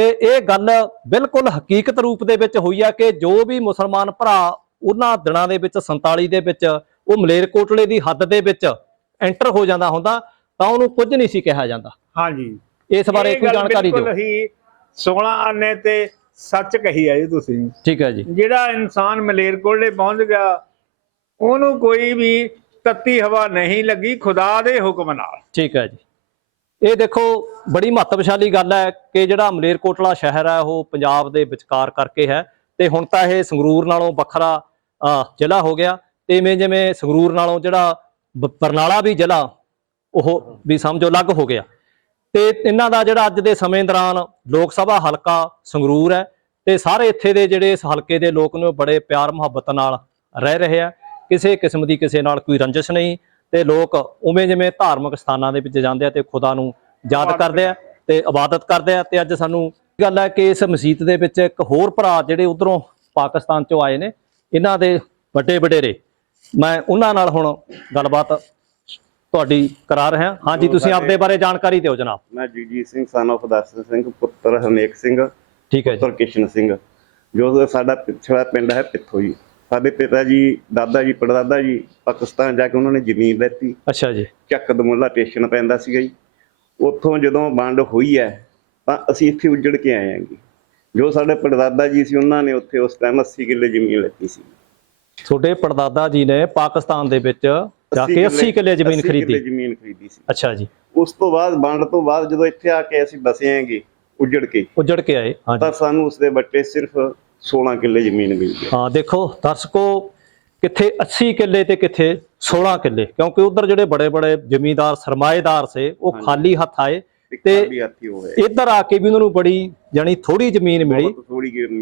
ਤੇ ਇਹ ਗੱਲ ਬਿਲਕੁਲ ਹਕੀਕਤ ਰੂਪ ਦੇ ਵਿੱਚ ਹੋਈ ਆ ਕਿ ਜੋ ਵੀ ਮੁਸਲਮਾਨ ਭਰਾ ਉਹਨਾਂ ਦਿਨਾਂ ਦੇ ਵਿੱਚ 47 ਦੇ ਵਿੱਚ ਉਹ ਮਲੇਰਕੋਟਲੇ ਦੀ ਹੱਦ ਦੇ ਵਿੱਚ ਐਂਟਰ ਹੋ ਜਾਂਦਾ ਹੁੰਦਾ ਤਾਂ ਉਹਨੂੰ ਕੁਝ ਨਹੀਂ ਸੀ ਕਿਹਾ ਜਾਂਦਾ। ਹਾਂਜੀ। ਇਸ ਬਾਰੇ ਕੋਈ ਜਾਣਕਾਰੀ ਦਿਓ। ਬਿਲਕੁਲ ਹੀ 16 ਆਨੇ ਤੇ ਸੱਚ ਕਹੀ ਹੈ ਜੀ ਤੁਸੀਂ। ਠੀਕ ਹੈ ਜੀ। ਜਿਹੜਾ ਇਨਸਾਨ ਮਲੇਰਕੋਟਲੇ ਪਹੁੰਚ ਗਿਆ ਉਹਨੂੰ ਕੋਈ ਵੀ ਤੱਤੀ ਹਵਾ ਨਹੀਂ ਲੱਗੀ ਖੁਦਾ ਦੇ ਹੁਕਮ ਨਾਲ। ਠੀਕ ਹੈ ਜੀ। ਇਹ ਦੇਖੋ, ਬੜੀ ਮਹੱਤਵਸ਼ਾਲੀ ਗੱਲ ਹੈ ਕਿ ਜਿਹੜਾ ਮਲੇਰਕੋਟਲਾ ਸ਼ਹਿਰ ਹੈ, ਉਹ ਪੰਜਾਬ ਦੇ ਵਿਚਕਾਰ ਕਰਕੇ ਹੈ ਤੇ ਹੁਣ ਤਾਂ ਇਹ ਸੰਗਰੂਰ ਨਾਲੋਂ ਵੱਖਰਾ ਜ਼ਿਲ੍ਹਾ ਹੋ ਗਿਆ ਤੇ ਇਵੇਂ ਜਿਵੇਂ ਸੰਗਰੂਰ ਨਾਲੋਂ ਜਿਹੜਾ ਬ- ਬਰਨਾਲਾ ਵੀ ਜ਼ਿਲ੍ਹਾ, ਉਹ ਵੀ ਸਮਝੋ ਅਲੱਗ ਹੋ ਗਿਆ। ਤੇ ਇਹਨਾਂ ਦਾ ਜਿਹੜਾ ਅੱਜ ਦੇ ਸਮੇਂ ਦੌਰਾਨ ਲੋਕ ਸਭਾ ਹਲਕਾ ਸੰਗਰੂਰ ਹੈ ਤੇ ਸਾਰੇ ਇੱਥੇ ਦੇ ਜਿਹੜੇ ਇਸ ਹਲਕੇ ਦੇ ਲੋਕ ਨੇ, ਉਹ ਬੜੇ ਪਿਆਰ ਮੁਹੱਬਤ ਨਾਲ ਰਹਿ ਰਹੇ ਆ। ਕਿਸੇ ਕਿਸਮ ਦੀ ਕਿਸੇ ਨਾਲ ਕੋਈ ਰੰਜਿਸ਼ ਨਹੀਂ ਤੇ ਲੋਕ ਉਵੇਂ ਜਿਵੇਂ ਧਾਰਮਿਕ ਸਥਾਨਾਂ ਦੇ ਵਿੱਚ ਜਾਂਦੇ ਆ ਤੇ ਖੁਦਾ ਨੂੰ ਯਾਦ ਕਰਦੇ ਆ ਤੇ ਇਬਾਦਤ ਕਰਦੇ ਆ ਤੇ ਅੱਜ ਸਾਨੂੰ ਗੱਲ ਹੈ ਕਿ ਇਸ ਮਸਜਿਦ ਦੇ ਵਿੱਚ ਇੱਕ ਹੋਰ ਭਰਾ ਜਿਹੜੇ ਉਧਰੋਂ ਪਾਕਿਸਤਾਨ ਚੋਂ ਆਏ ਨੇ ਇਹਨਾਂ ਦੇ ਵੱਡੇ ਵਡੇਰੇ। ਮੈਂ ਉਹਨਾਂ ਨਾਲ ਹੁਣ ਗੱਲਬਾਤ ਤੁਹਾਡੀ ਕਰਾ ਰਿਹਾ। ਹਾਂਜੀ ਤੁਸੀਂ ਆਪਦੇ ਬਾਰੇ ਜਾਣਕਾਰੀ ਦਿਓ ਜਨਾਬ। ਮੈਂ ਜਗਜੀਤ ਸਿੰਘ son of ਦਰਸ਼ਨ ਸਿੰਘ ਪੁੱਤਰ ਹਰਨੇਕ ਸਿੰਘ ਠੀਕ ਹੈ ਜੀ। ਪੁੱਤਰ ਕਿਸ਼ਨ ਸਿੰਘ ਜੋ ਸਾਡਾ ਪਿਛੜਾ ਪਿੰਡ ਹੈ ਪਿੱਥੋ ਜੀ ਸਾਡੇ ਪਿਤਾ ਜੀ ਦਾਦਾ ਜੀ ਪੜਦਾਦਾ ਜੀ ਪਾਕਿਸਤਾਨ ਜਾ ਕੇ ਉਹਨਾਂ ਨੇ ਜ਼ਮੀਨ ਲੈਤੀ। ਅੱਛਾ ਜੀ। ਚੱਕ ਦਮੁੱਲਾ ਸਟੇਸ਼ਨ ਪੈਂਦਾ ਸੀਗਾ ਜੀ। ਉੱਥੋਂ ਜਦੋਂ ਵੰਡ ਹੋਈ ਹੈ ਤਾਂ ਅਸੀਂ ਇੱਥੇ ਉੱਜੜ ਕੇ ਆਏ ਆਂਗੇ ਜੋ। ਸਾਡੇ ਪੜਦਾਦਾ ਜੀ ਸੀ ਉਹਨਾਂ ਨੇ ਉੱਥੇ ਉਸ ਟਾਈਮ 80 ਕਿੱਲੇ ਜ਼ਮੀਨ ਲੈਤੀ ਸੀ। ਤੁਹਾਡੇ ਪੜਦਾਦਾ ਜੀ ਨੇ ਪਾਕਿਸਤਾਨ ਦੇ ਵਿੱਚ ਜਾ ਕੇ 80 ਕਿੱਲੇ ਜ਼ਮੀਨ 80 ਕਿੱਲੇ ਖਰੀਦੀ। ਜ਼ਮੀਨ ਖਰੀਦੀ ਸੀ। ਅੱਛਾ ਜੀ। ਉਸ ਤੋਂ ਬਾਅਦ ਵੰਡ ਤੋਂ ਬਾਅਦ ਜਦੋਂ ਇੱਥੇ ਆ ਕੇ ਅਸੀਂ ਬਸੇ ਆਂਗੇ ਉੱਜੜ ਕੇ। ਉੱਜੜ ਕੇ ਆਏ ਤਾਂ ਸਾਨੂੰ ਉਸਦੇ ਬੱਟੇ ਸਿਰਫ 16 ਕਿੱਲੇ ਜ਼ਮੀਨ ਮਿਲੀ ਹੈ ਹਾਂ ਦੇਖੋ ਦਰਸ਼ਕੋ ਕਿੱਥੇ 80 ਕਿੱਲੇ ਤੇ ਕਿੱਥੇ 16 ਕਿੱਲੇ ਕਿਉਂਕਿ ਉਧਰ ਜਿਹੜੇ ਬੜੇ ਬੜੇ ਜ਼ਮੀਂਦਾਰ ਸਰਮਾਏਦਾਰ ਸੇ ਉਹ। ਖਾਲੀ ਹੱਥ ਆਏ ਤੇ ਇੱਧਰ ਆ ਕੇ ਵੀ ਉਹਨਾਂ ਨੂੰ ਬੜੀ ਜਾਨੀ ਥੋੜੀ ਜ਼ਮੀਨ ਮਿਲੀ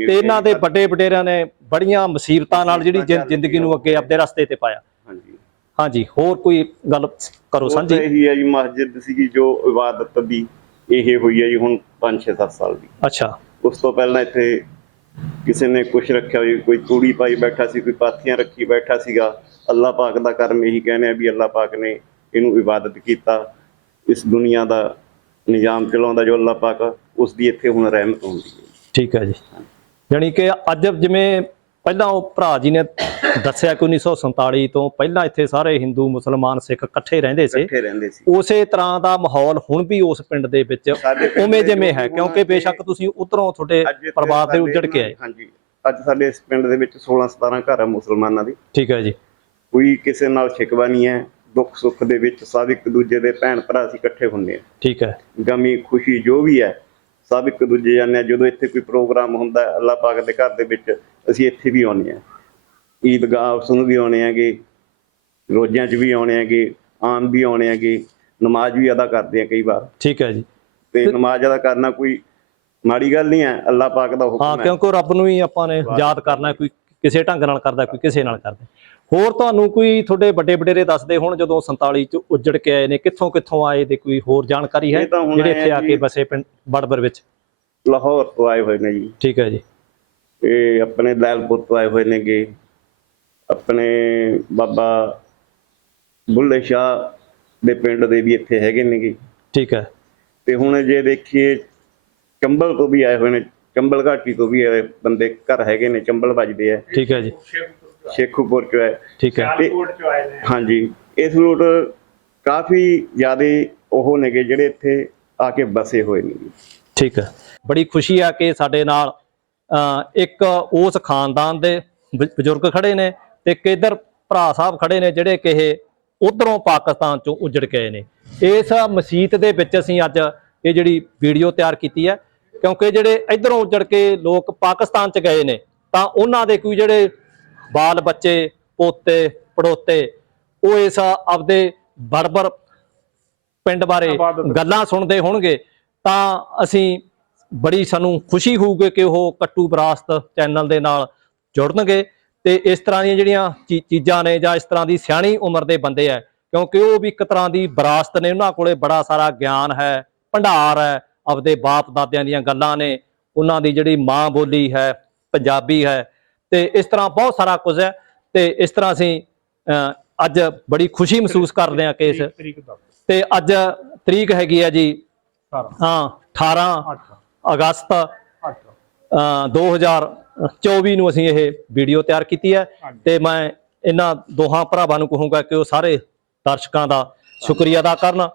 ਤੇ ਇਹਨਾਂ ਦੇ। ਵੱਡੇ ਵਡੇਰਿਆਂ ਨੇ ਬੜੀਆਂ ਮੁਸੀਬਤਾਂ ਨਾਲ ਜਿਹੜੀ ਜ਼ਿੰਦਗੀ ਨੂੰ ਅੱਗੇ ਆਪਦੇ ਰਸਤੇ ਤੇ ਪਾਇਆ। ਹਾਂਜੀ। ਹਾਂਜੀ ਹੋਰ ਕੋਈ ਗੱਲ ਕਰੋ ਸਾਂਝੀ? ਇਹੀ ਹੈ ਜੀ ਮਸਜਿਦ ਸੀਗੀ ਜੋ ਇਬਾਦਤ ਦੀ ਇਹ ਹੋਈ ਹੈ ਜੀ ਹੁਣ 5-6-7 ਸਾਲ ਦੀ। ਅੱਛਾ। ਉਸ ਤੋਂ ਪਹਿਲਾਂ ਇੱਥੇ ਕਿਸੇ ਨੇ ਕੁਛ ਰੱਖਿਆ ਹੋਈ, ਕੋਈ ਤੂੜੀ ਪਾਈ ਬੈਠਾ ਸੀ, ਕੋਈ ਪਾਥੀਆਂ ਰੱਖੀ ਬੈਠਾ ਸੀਗਾ। ਅੱਲਾਹ ਪਾਕ ਦਾ ਕਰਮ ਇਹੀ ਕਹਿੰਦੇ ਆ ਵੀ ਅੱਲਾਹ ਪਾਕ ਨੇ ਇਹਨੂੰ ਇਬਾਦਤ ਕੀਤਾ। ਇਸ ਦੁਨੀਆ ਦਾ ਨਿਜ਼ਾਮ ਚਲਾਉਂਦਾ ਜੋ ਅੱਲਾਹ ਪਾਕ ਉਸ ਦੀ ਇੱਥੇ ਹੁਣ ਰਹਿਮਤ ਹੁੰਦੀ ਹੈ। ਠੀਕ ਹੈ ਜੀ। ਜਾਣੀ ਕਿ ਅੱਜ ਜਿਵੇਂ ਪਹਿਲਾਂ ਉਹ ਭਰਾ ਜੀ ਨੇ ਦੱਸਿਆ ਕਿ 1947 ਤੋਂ ਪਹਿਲਾਂ ਇੱਥੇ ਸਾਰੇ ਹਿੰਦੂ ਮੁਸਲਮਾਨ ਸਿੱਖ ਇਕੱਠੇ ਰਹਿੰਦੇ ਸੀ। ਇਕੱਠੇ ਰਹਿੰਦੇ ਸੀ। ਉਸੇ ਤਰ੍ਹਾਂ ਦਾ ਮਾਹੌਲ ਹੁਣ ਵੀ ਉਸ ਪਿੰਡ ਦੇ ਵਿੱਚ ਉਵੇਂ ਜਿਵੇਂ ਹੈ ਕਿਉਂਕਿ ਬੇਸ਼ੱਕ ਤੁਸੀਂ ਉਧਰੋਂ ਤੁਹਾਡੇ ਪਰਿਵਾਰ ਦੇ ਉੱਜੜ ਕੇ ਆਏ। ਹਾਂਜੀ ਅੱਜ ਸਾਡੇ ਇਸ ਪਿੰਡ ਦੇ ਵਿੱਚ 16-17 ਘਰ ਆ ਮੁਸਲਮਾਨਾਂ ਦੇ। ਠੀਕ ਹੈ ਜੀ। ਕੋਈ ਕਿਸੇ ਨਾਲ ਸ਼ਿਕਵਾ ਨਹੀਂ ਹੈ ਦੁੱਖ ਸੁੱਖ ਦੇ ਵਿੱਚ ਸਭ ਇੱਕ ਦੂਜੇ ਦੇ ਭੈਣ ਭਰਾ ਅਸੀਂ ਇਕੱਠੇ ਹੁੰਦੇ ਹਾਂ। ਠੀਕ ਹੈ। ਗਮੀ ਖੁਸ਼ੀ ਜੋ ਵੀ ਹੈ ਸਭ ਇੱਕ ਦੂਜੇ ਜਾਂਦੇ ਹਾਂ। ਜਦੋਂ ਇੱਥੇ ਕੋਈ ਪ੍ਰੋਗਰਾਮ ਹੁੰਦਾ ਹੈ, ਅੱਲਾਹ ਪਾਕ ਦੇ ਘਰ ਦੇ ਵਿੱਚ ਅਸੀਂ ਇੱਥੇ ਵੀ ਆਉਂਦੇ ਹਾਂ। ਈਦਗਾਹ ਉਸ ਨੂੰ ਵੀ ਆਉਣੇ ਹੈਗੇ ਰੋਜ਼ਿਆਂ 'ਚ ਵੀ ਆਉਣੇ ਹੈਗੇ ਆਮ ਵੀ ਆਉਣੇ ਹੈਗੇ ਨਮਾਜ਼ ਵੀ ਅਦਾ ਕਰਦੇ ਆ ਕਈ ਵਾਰ। ਠੀਕ ਹੈ ਜੀ। ਤੇ ਨਮਾਜ਼ ਅਦਾ ਕਰਨਾ ਕੋਈ ਮਾੜੀ ਗੱਲ ਨਹੀਂ ਹੈ ਅੱਲਾਹ ਪਾਕ ਦਾ ਹਾਂ ਹੁਕਮ ਹੈ ਕਿਉਂਕਿ ਰੱਬ ਨੂੰ ਹੀ ਆਪਾਂ ਨੇ ਯਾਦ ਕਰਨਾ ਕੋਈ ਕਿਸੇ ਢੰਗ ਨਾਲ ਕਰਦਾ ਕੋਈ ਕਿਸੇ ਨਾਲ ਕਰਦਾ। ਹੋਰ ਤੁਹਾਨੂੰ ਕੋਈ ਤੁਹਾਡੇ ਵੱਡੇ ਵਡੇਰੇ ਦੱਸਦੇ ਹੁਣ ਜਦੋਂ 47 ਚ ਉੱਜੜ ਕੇ ਆਏ ਨੇ ਕਿੱਥੋਂ ਕਿੱਥੋਂ ਆਏ ਦੇ ਕੋਈ ਹੋਰ ਜਾਣਕਾਰੀ ਹੈ ਤਾਂ ਜਿਹੜੇ ਇੱਥੇ ਆ। ਕੇ ਬਸੇ ਪਿੰਡ ਬੜਬਰ ਵਿੱਚ? ਲਾਹੌਰ ਤੋਂ ਆਏ ਹੋਏ ਨੇ ਜੀ। ਠੀਕ ਹੈ ਜੀ। ਇਹ ਆਪਣੇ ਲੈਲਪੁਰ ਤੋਂ ਆਏ ਹੋਏ ਨੇਗੇ। ਆਪਣੇ ਬਾਬਾ ਬੁੱਲੇ ਸ਼ਾਹ ਦੇ ਪਿੰਡ ਦੇ ਵੀ ਇੱਥੇ ਹੈਗੇ ਨੇਗੇ। ਠੀਕ ਹੈ। ਤੇ ਹੁਣ ਜੇ ਦੇਖੀਏ ਚੰਬਲ ਤੋਂ ਵੀ ਆਏ ਹੋਏ ਨੇ ਚੰਬਲ ਘਾਟੀ ਤੋਂ ਵੀ ਆਏ ਬੰਦੇ ਘਰ ਹੈਗੇ ਨੇ ਚੰਬਲ ਵੱਜਦੇ ਆ। ਠੀਕ ਹੈ ਜੀ। ਸ਼ੇਖੂਪੁਰ ਚ ਹੈ ਠੀਕ ਹੈ। ਸਿਆਲਕੋਟ ਚ ਆਏ ਨੇ। ਹਾਂਜੀ ਇਸ ਰੂਟ ਕਾਫੀ ਜ਼ਿਆਦੇ ਉਹ ਨੇਗੇ ਜਿਹੜੇ ਇੱਥੇ ਆ ਕੇ ਬਸੇ ਹੋਏ ਨੇ। ਠੀਕ ਹੈ। ਬੜੀ ਖੁਸ਼ੀ ਆ ਕਿ ਸਾਡੇ ਨਾਲ ਇੱਕ ਉਸ ਖਾਨਦਾਨ ਦੇ ਬਜ਼ੁਰਗ ਖੜੇ ਨੇ ਤੇ ਇੱਕ ਇੱਧਰ ਭਰਾ ਸਾਹਿਬ ਖੜੇ ਨੇ ਜਿਹੜੇ ਕਿ ਇਹ ਉਧਰੋਂ ਪਾਕਿਸਤਾਨ ਚੋਂ ਉਜੜ ਆਏ ਨੇ ਇਸ ਮਸਜਿਦ ਦੇ ਵਿੱਚ ਅਸੀਂ ਅੱਜ ਇਹ ਜਿਹੜੀ ਵੀਡੀਓ ਤਿਆਰ ਕੀਤੀ ਹੈ ਕਿਉਂਕਿ ਜਿਹੜੇ ਇਧਰੋਂ ਉਜੜ ਕੇ ਲੋਕ ਪਾਕਿਸਤਾਨ ਚ ਗਏ ਨੇ ਤਾਂ ਉਹਨਾਂ ਦੇ ਕੋਈ ਜਿਹੜੇ ਬਾਲ ਬੱਚੇ ਪੋਤੇ ਪੜੋਤੇ ਉਹ ਇਸ ਆਪਦੇ ਬੜਬੜ ਪਿੰਡ ਬਾਰੇ। ਗੱਲਾਂ ਸੁਣਦੇ ਹੋਣਗੇ ਤਾਂ ਅਸੀਂ ਬੜੀ ਸਾਨੂੰ ਖੁਸ਼ੀ ਹੋਊਗੀ ਕਿ ਉਹ ਕੱਟੂ ਵਿਰਾਸਤ ਚੈਨਲ ਦੇ ਨਾਲ ਜੁੜਨਗੇ ਤੇ ਇਸ ਤਰ੍ਹਾਂ ਦੀਆਂ ਜਿਹੜੀਆਂ ਚੀਜ਼ਾਂ ਨੇ ਜਾਂ ਇਸ ਤਰ੍ਹਾਂ ਦੀ ਸਿਆਣੀ ਉਮਰ ਦੇ ਬੰਦੇ ਆ ਕਿਉਂਕਿ ਉਹ ਵੀ ਇੱਕ ਤਰ੍ਹਾਂ ਦੀ ਵਿਰਾਸਤ ਨੇ ਉਹਨਾਂ ਕੋਲੇ ਬੜਾ ਸਾਰਾ ਗਿਆਨ ਹੈ ਭੰਡਾਰ ਹੈ ਆਪਦੇ ਬਾਪ ਦਾਦਿਆਂ ਦੀਆਂ ਗੱਲਾਂ ਨੇ ਉਹਨਾਂ ਦੀ ਜਿਹੜੀ ਮਾਂ ਬੋਲੀ ਹੈ ਪੰਜਾਬੀ ਹੈ ਤੇ ਇਸ ਤਰ੍ਹਾਂ ਬਹੁਤ ਸਾਰਾ ਕੁਝ ਹੈ ਤੇ ਇਸ ਤਰ੍ਹਾਂ ਅਸੀਂ ਅੱਜ ਬੜੀ ਖੁਸ਼ੀ ਮਹਿਸੂਸ ਕਰਦੇ ਹਾਂ ਕਿ ਇਸ ਤਰੀਕ ਦਾ ਤੇ ਅੱਜ ਤਰੀਕ ਹੈਗੀ ਆ ਜੀ ਹਾਂ 18 8 ਅਗਸਤ 8 ਅ, 2024 ਨੂੰ ਅਸੀਂ ਇਹ ਵੀਡੀਓ ਤਿਆਰ ਕੀਤੀ ਹੈ। ਤੇ ਮੈਂ ਇਹਨਾਂ ਦੋਹਾਂ ਭਰਾਵਾਂ ਨੂੰ ਕਹੂੰਗਾ ਕਿ ਉਹ ਸਾਰੇ ਦਰਸ਼ਕਾਂ ਦਾ ਸ਼ੁਕਰੀਆ ਅਦਾ ਕਰਨ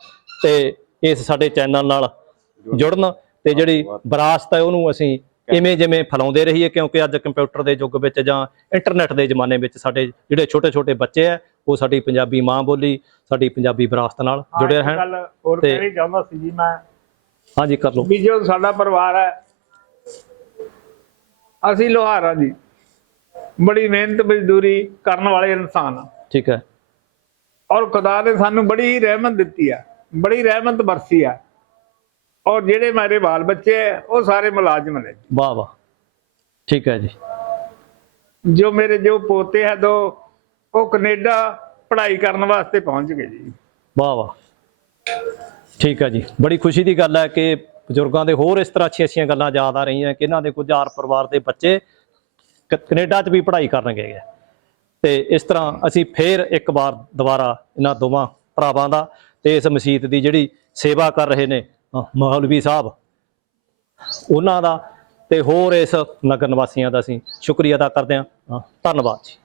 ਤੇ ਇਸ ਸਾਡੇ ਚੈਨਲ ਨਾਲ ਜੁੜਨ। ਤੇ ਜਿਹੜੀ ਵਿਰਾਸਤ ਹੈ ਉਹਨੂੰ ਅਸੀਂ ਇਵੇਂ ਜਿਵੇਂ ਫੈਲਾਉਂਦੇ ਰਹੀਏ ਕਿਉਂਕਿ ਅੱਜ ਕੰਪਿਊਟਰ ਦੇ ਯੁੱਗ ਵਿੱਚ ਜਾਂ ਇੰਟਰਨੈਟ ਦੇ ਜ਼ਮਾਨੇ ਵਿੱਚ ਸਾਡੇ ਜਿਹੜੇ ਛੋਟੇ-ਛੋਟੇ ਬੱਚੇ ਆ ਉਹ ਸਾਡੀ ਪੰਜਾਬੀ ਮਾਂ ਬੋਲੀ ਸਾਡੀ ਪੰਜਾਬੀ ਵਿਰਾਸਤ ਨਾਲ ਜੁੜੇ ਰਹਿਣ ਗੱਲ ਹੋਰ ਤੇ- ਕਹਿਣੀ ਚਾਹੁੰਦਾ ਸੀ ਜੀ ਮੈਂ। ਹਾਂਜੀ ਕਰ ਲਓ। ਵੀ ਜੋ ਸਾਡਾ ਪਰਿਵਾਰ ਹੈ ਅਸੀਂ ਲੋਹਾਰਾਂ ਜੀ। ਬੜੀ ਮਿਹਨਤ ਮਜ਼ਦੂਰੀ ਕਰਨ ਵਾਲੇ ਇਨਸਾਨ ਆ। ਠੀਕ ਹੈ। ਔਰ ਖੁਦਾ ਨੇ ਸਾਨੂੰ ਬੜੀ ਹੀ ਰਹਿਮਤ ਦਿੱਤੀ ਆ ਬੜੀ ਰਹਿਮਤ ਬਰਸੀ ਆ। ਔਰ ਜਿਹੜੇ ਮੇਰੇ ਬਾਲ ਬੱਚੇ ਹੈ ਉਹ ਸਾਰੇ ਮੁਲਾਜ਼ਮ ਨੇ। ਵਾਹ ਵਾਹ। ਠੀਕ ਹੈ ਜੀ। ਜੋ ਮੇਰੇ ਜੋ ਪੋਤੇ ਹੈ ਦੋ ਉਹ ਕੈਨੇਡਾ ਪੜ੍ਹਾਈ ਕਰਨ ਵਾਸਤੇ ਪਹੁੰਚ ਗਏ ਜੀ। ਵਾਹ ਵਾਹ। ਠੀਕ ਹੈ ਜੀ। ਬੜੀ ਖੁਸ਼ੀ ਦੀ ਗੱਲ ਹੈ ਕਿ ਬਜ਼ੁਰਗਾਂ ਦੇ ਹੋਰ ਇਸ ਤਰ੍ਹਾਂ ਅੱਛੀਆਂ ਅੱਛੀਆਂ ਗੱਲਾਂ ਯਾਦ ਆ ਰਹੀਆਂ ਕਿ ਇਹਨਾਂ ਦੇ ਕੁਝ ਆਰ ਪਰਿਵਾਰ ਦੇ ਬੱਚੇ ਕ- ਕੈਨੇਡਾ 'ਚ ਵੀ ਪੜ੍ਹਾਈ ਕਰਨ ਗਏ ਹੈ ਤੇ ਇਸ ਤਰ੍ਹਾਂ ਅਸੀਂ ਫੇਰ ਇੱਕ ਵਾਰ ਦੁਬਾਰਾ ਇਹਨਾਂ ਦੋਵਾਂ ਭਰਾਵਾਂ ਦਾ ਤੇ ਇਸ ਮਸਜਿਦ ਦੀ ਜਿਹੜੀ ਸੇਵਾ ਕਰ ਰਹੇ ਨੇ ਅ, ਮੌਲਵੀ ਸਾਹਿਬ ਉਹਨਾਂ ਦਾ ਤੇ ਹੋਰ ਇਸ ਨਗਰ ਨਿਵਾਸੀਆਂ ਦਾ ਅਸੀਂ ਸ਼ੁਕਰੀਆ ਅਦਾ ਕਰਦੇ ਹਾਂ। ਅ, ਧੰਨਵਾਦ ਜੀ।